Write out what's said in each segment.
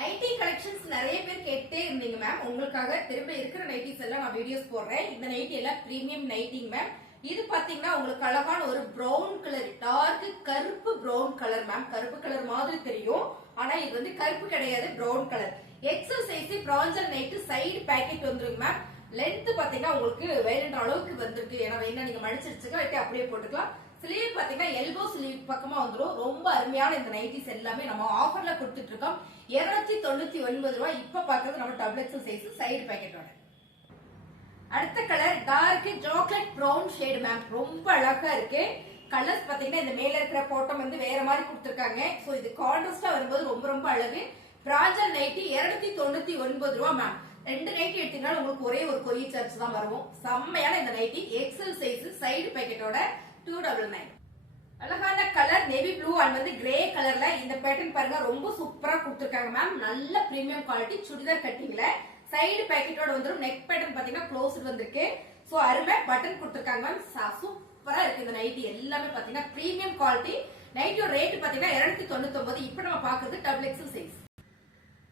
Nightie collections நிறைய பேர் கேட்டே இருந்தீங்க மேம் உங்களுக்காக திரும்ப இருக்கிற நைட்டிஸ் எல்லாம் நான் வீடியோஸ் போடுறேன். இந்த நைட்டி எல்லாம் பிரீமியம் நைட்டிங் மேம் இது பாத்தீங்கன்னா உங்களுக்கு அழகான ஒரு ப்ரௌன் கலர் டார்க் கருப்பு ப்ரௌன் கலர் மேம் கருப்பு கலர் மாதிரி தெரியும். ஆனா இது வந்து கருப்பு கிடையாது brown colour XL size nighty side pocket வந்துருங்க மேம் லென்த் பாத்தீங்கன்னா உங்களுக்கு வேணுன்ற அளவுக்கு வந்திருக்கு. ஏன்னா வேணா நீங்க மடிச்சிருச்சுக்கலாம் இல்லாட்டி அப்படியே போட்டுக்கலாம். ஸ்லீவ் பாத்தீங்கன்னா எல்போ ஸ்லீவ் பக்கமா வந்துடும் ரொம்ப அருமையான இந்த நைட்டிஸ் எல்லாமே நம்ம ஆஃபர்ல கொடுத்துட்டு இருக்கோம் இருநூத்தி தொண்ணூத்தி ஒன்பது ரூபாய் இப்ப பாக்குறது நம்ம டபுள் எக்ஸல் சைஸ் சைடு பேக்கெட்டோட அடுத்த colour dark chocolate brown shade ma'am ரொம்ப அழகா இருக்கு. கலர்ஸ் பாத்தீங்கன்னா இந்த மேல இருக்கிற போட்டம் வந்து வேற மாதிரி கொடுத்துருக்காங்க. சோ இது கான்ட்ராஸ்டா வரும்போது ரொம்ப ரொம்ப அழகு. பிராஞ்சல் நைட்டி இருநூத்தி தொண்ணூத்தி ஒன்பது ரூபா மேம் ரெண்டு நைட்டி எடுத்தீங்கன்னா உங்களுக்கு ஒரே ஒரு கொரிய சார்ஜ் தான் வரும். செம்மையான இந்த நைட்டி எக்ஸல் சைஸ் சைடு பேக்கெட்டோட டூ டபுள் நைன் அழகான கலர் நேவி ப்ளூ அண்ட் வந்து கிரே கலர்ல இந்த பேட்டர்ன் பாருங்க ரொம்ப சூப்பரா கொடுத்துருக்காங்க மேம் நல்ல பிரீமியம் குவாலிட்டி சுடிதார் கட்டிங்ல சைடு பேக்கெட்டோட வந்துடும் நெக் பேட்டர்ன் பாத்தீங்கன்னா க்ளோஸ்ட் வந்திருக்கு. சோ அருமை பட்டன் கொடுத்துருக்காங்க மேம் சூப்பரா இருக்கு இந்த நைட்டி எல்லாமே பாத்தீங்கன்னா பிரீமியம் குவாலிட்டி நைட்டியோட ரேட் பாத்தீங்கன்னா இருநூத்தி தொண்ணூத்தி ஒன்பது இப்ப நம்ம பாக்குறது டபுள் எக்ஸல் சைஸ்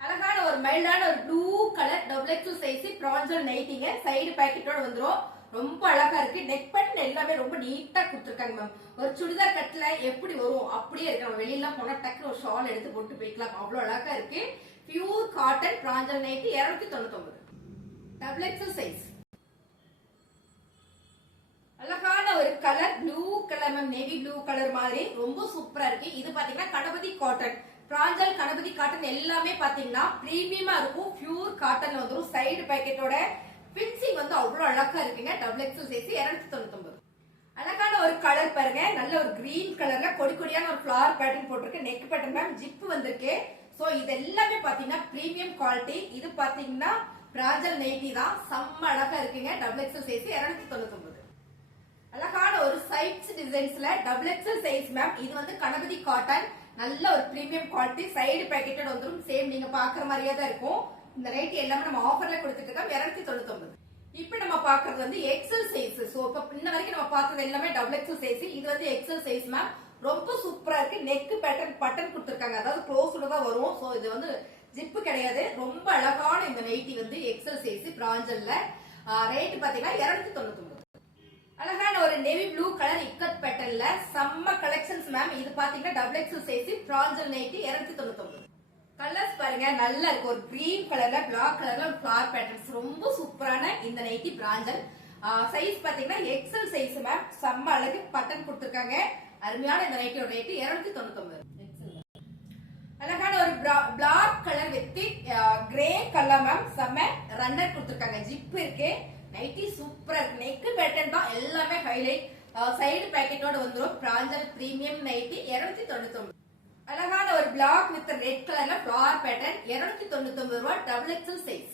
அழகான ஒரு மைல்டான ஒரு blue colour double XL size ப்ராஞ்சல் நைட்டிங்க சைடு பேக்கெட்டோட வந்துடும் ரொம்ப அழகா இருக்கு. நெக் பட்டன் எல்லாமே ரொம்ப நீட்டா கொடுத்துருக்காங்க மேம் ஒரு சுடிதார் கட்டில எப்படி வரும்? அப்படியே இருக்கு. நம்ம வெளியெல்லாம் போனா டக்குனு ஒரு ஷால் எடுத்து போட்டு போய்க்கலாம். அவ்வளவு அழகா இருக்கு. பியூர் காட்டன் பிராஞ்சல் நைட்டு இருநூத்தி தொண்ணூத்தி டபுள் எக்ஸல் சைஸ் அழகான ஒரு colour blue colour ma'am navy blue colour மாதிரி. ரொம்ப சூப்பரா இருக்கு. இது பாத்தீங்கன்னா கணபதி காட்டன் பிராஞ்சல் கணபதி காட்டன் எல்லாமே பாத்தீங்கன்னா பிரீமியமா இருக்கும். பியூர் காட்டன் வந்துடும் சைடு பேக்கெட்டோட பின்சிங் வந்து அவ்வளவு அழகா இருக்குங்க. டபுள் எக்ஸல் சைஸ் இருநூத்தி தொண்ணூத்தி அழகான ஒரு கலர் பாருங்க. நல்ல ஒரு கிரீன் கலர்ல கொடி கொடியான ஒரு ஃபிளவர் பேட்டர்ன் போட்டிருக்கு. நெக் பேட்டர்ன் மேம் ஜிப் வந்திருக்கு. சோ இது எல்லாமே பாத்தீங்கன்னா பிரீமியம் குவாலிட்டி இது பாத்தீங்கன்னா பிராஜல் நைட்டி தான். செம்ம அழகா இருக்குங்க. டபுள் எக்ஸல் சைஸ் இருநூத்தி தொண்ணூத்தி அழகான ஒரு சைட்ஸ் டிசைன்ஸ்ல டபுள் எக்ஸல் சைஸ் மேம் இது வந்து கணபதி காட்டன் நல்ல ஒரு பிரீமியம் குவாலிட்டி சைடு பேக்கெட்டட் வந்துடும் சேம் நீங்க பாக்குற மாதிரியே தான் இருக்கும். இந்த ரேட் எல்லாமே நம்ம ஆஃபர்ல கொடுத்துட்டு இருக்கோம் இரநூத்தி தொண்ணூத்தி இப்ப நம்ம பாக்குறது வந்து எக்ஸல் சைஸ் சோ இப்ப இன்ன வரைக்கும் நம்ம பார்த்தது எல்லாமே டபுள் எக்ஸல் சைஸ் இது வந்து எக்ஸல் சைஸ் மேம் ரொம்ப சூப்பரா இருக்கு. நெக் பேட்டர்ன் பட்டன் கொடுத்துருக்காங்க. அதாவது க்ளோஸ்ல தான் வரும். சோ இது வந்து ஜிப்பு கிடையாது. ரொம்ப அழகான இந்த நைட்டி வந்து எக்ஸல் சைஸ் பிராஞ்சல்ல. ரேட் பாத்தீங்கன்னா இருநூத்தி தொண்ணூத்தி அழகான ஒரு நெவி ப்ளூ கலர் இக்கட் பேட்டர்ன்ல செம்ம கலெக்ஷன்ஸ் மேம் இது பாத்தீங்கன்னா double XL size Pranjal nighty இருநூத்தி தொண்ணூத்தி கலர்ஸ் பாருங்க நல்லா இருக்கு. ஒரு கிரீன் கலர்ல பிளாக் கலர்ல ஒரு ஃபிளவர் பேட்டர்ன்ஸ் ரொம்ப சூப்பரான இந்த நைட்டி பிராஞ்சல் சைஸ் பாத்தீங்கன்னா எக்ஸல் சைஸ் மேம் செம்ம அழகு பட்டன் கொடுத்துருக்காங்க. அருமையான இந்த நைட்டியோட ரேட்டு இருநூத்தி தொண்ணூத்தி அழகான ஒரு black colour with grey colour ma'am செம்ம ரன்னர் கொடுத்துருக்காங்க. ஜிப் இருக்கு. நைட்டி சூப்பரா இருக்கு. நெக் பேட்டர்ன் தான் எல்லாமே ஹைலைட் சைடு பேக்கெட்டோட வந்துடும் பிராஞ்சல் பிரீமியம் நைட்டி இருநூத்தி தொண்ணூத்தி பிளாக் வித் ரெட் கலர்ல ஃபிளவர் பேட்டர்ன் இருநூத்தி தொண்ணூத்தி ஒன்பது ரூபாய் டபுள் எக்ஸல் சைஸ்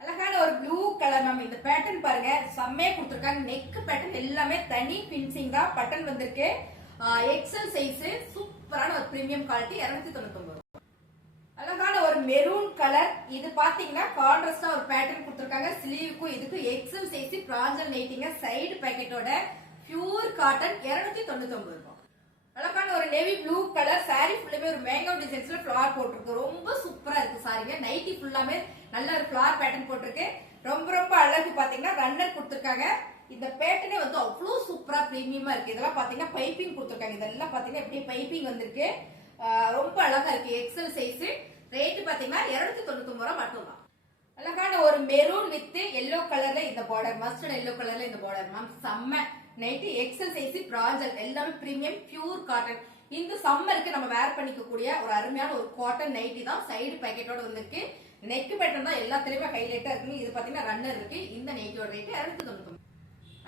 அழகான ஒரு ப்ளூ கலர் மேம் இந்த பேட்டர்ன் பாருங்க செம்மையா கொடுத்துருக்காங்க. நெக் பேட்டர்ன் எல்லாமே தனி பின்சிங் தான். பட்டன் வந்திருக்கு. எக்ஸல் சைஸ் சூப்பரான ஒரு பிரீமியம் குவாலிட்டி இருநூத்தி தொண்ணூத்தி ஒன்பது அழகான ஒரு மெரூன் கலர் இது பாத்தீங்கன்னா கான்ட்ராஸ்டா ஒரு பேட்டர்ன் கொடுத்துருக்காங்க. ஸ்லீவுக்கும் இதுக்கும் எக்ஸல் சைஸ் பிராஞ்சல் நைட்டிங்க சைடு பேக்கெட்டோட பியூர் காட்டன் இருநூத்தி தொண்ணூத்தி ஒன்பது ரூபாய். ஒரு நேவி ப்ளூ கலர் சாரி ஃபுல்லாமே ஒரு மேங்கோ டிசைன்ஸ்ல ஃபிளவர் போட்டிருக்கு. ரொம்ப சூப்பரா இருக்கு சாரிங்க நைட்டி ஃபுல்லாமே நல்ல ஒரு ஃபிளவர் பேட்டர்ன் போட்டிருக்கு. ரொம்ப ரொம்ப அழகு பாத்தீங்கன்னா ரன்னர் கொடுத்துருக்காங்க. இந்த பேட்டர்னே வந்து அவ்வளோ சூப்பரா பிரீமியமா இருக்கு. இதெல்லாம் பாத்தீங்கன்னா பைப்பிங் கொடுத்துருக்காங்க. இதெல்லாம் பாத்தீங்கன்னா எப்படி பைப்பிங் வந்திருக்கு? ரொம்ப அழகா இருக்கு. எக்ஸல் சைஸ் ரேட்டு பாத்தீங்கன்னா இருநூத்தி தொண்ணூத்தி ஒன்பது ரூபா மட்டும்தான். அழகான ஒரு மெரூன் வித் எல்லோ கலர்ல இந்த பார்டர் மஸ்டர்ட் எல்லோ கலர்ல இந்த பார்டர் மேம் செம்ம. நைட்டு எக்ஸல் சைஸ் எல்லாமே பிரீமியம் பியூர் காட்டன் இந்த சம்மருக்கு நம்ம வேர் பண்ணிக்க கூடிய ஒரு அருமையான ஒரு காட்டன் நைட்டி தான் சைடு பேக்கெட்டோட வந்திருக்கு. நெக் பேட்டர் தான் எல்லாத்துலயுமே ஹைலைட்டா இருக்கு இது பாத்தீங்கன்னா ரன்னர் இருக்கு. இந்த நைட்டியோட ரேட் இருநூத்தி தொண்ணூத்தி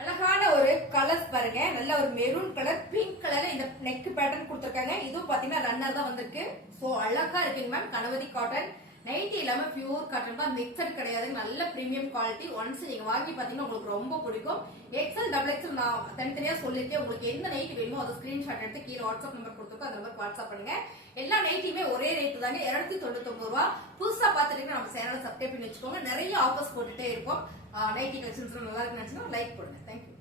அழகான ஒரு கலர்ஸ் பாருங்க. நல்ல ஒரு மெரூன் கலர் பிங்க் கலர்ல இந்த நெக் பேட்டர்ன் கொடுத்துருக்காங்க. இதுவும் பாத்தீங்கன்னா ரன்னர் தான் வந்திருக்கு. சோ அழகா இருக்குங்க மேம் கணபதி காட்டன் நைட்டி இல்லாம பியூர் காட்டன் தான் மிக்சட் கிடையாது. நல்ல பிரீமியம் குவாலிட்டி ஒன்ஸ் நீங்க வாங்கி பாத்தீங்கன்னா உங்களுக்கு ரொம்ப பிடிக்கும். எக்ஸல் டபுள் எக்ஸல் நான் தனித்தனியா சொல்லிருக்கேன். உங்களுக்கு எந்த நைட்டி வேணுமோ அதை ஸ்கிரீன்ஷாட் எடுத்து கீழே வாட்ஸ்அப் நம்பர் கொடுத்துருக்கோம் அந்த நம்பர் வாட்ஸ்அப் பண்ணுங்க. எல்லா நைட்டியுமே ஒரே ரேட்டு தாங்க. இருநூத்தி தொண்ணூத்தி ஒன்பது ரூபா. புதுசா பாத்துட்டு நம்ம சேனலை சப்ஸ்கிரைப் பண்ணி வச்சுக்கோங்க. நிறைய ஆஃபர்ஸ் போட்டுட்டே இருக்கும் நைட்டி கலெக்ஷன்ஸ் நல்லா இருக்குன்னு நினைச்சுன்னா லைக் பண்ணுங்க தேங்க்யூ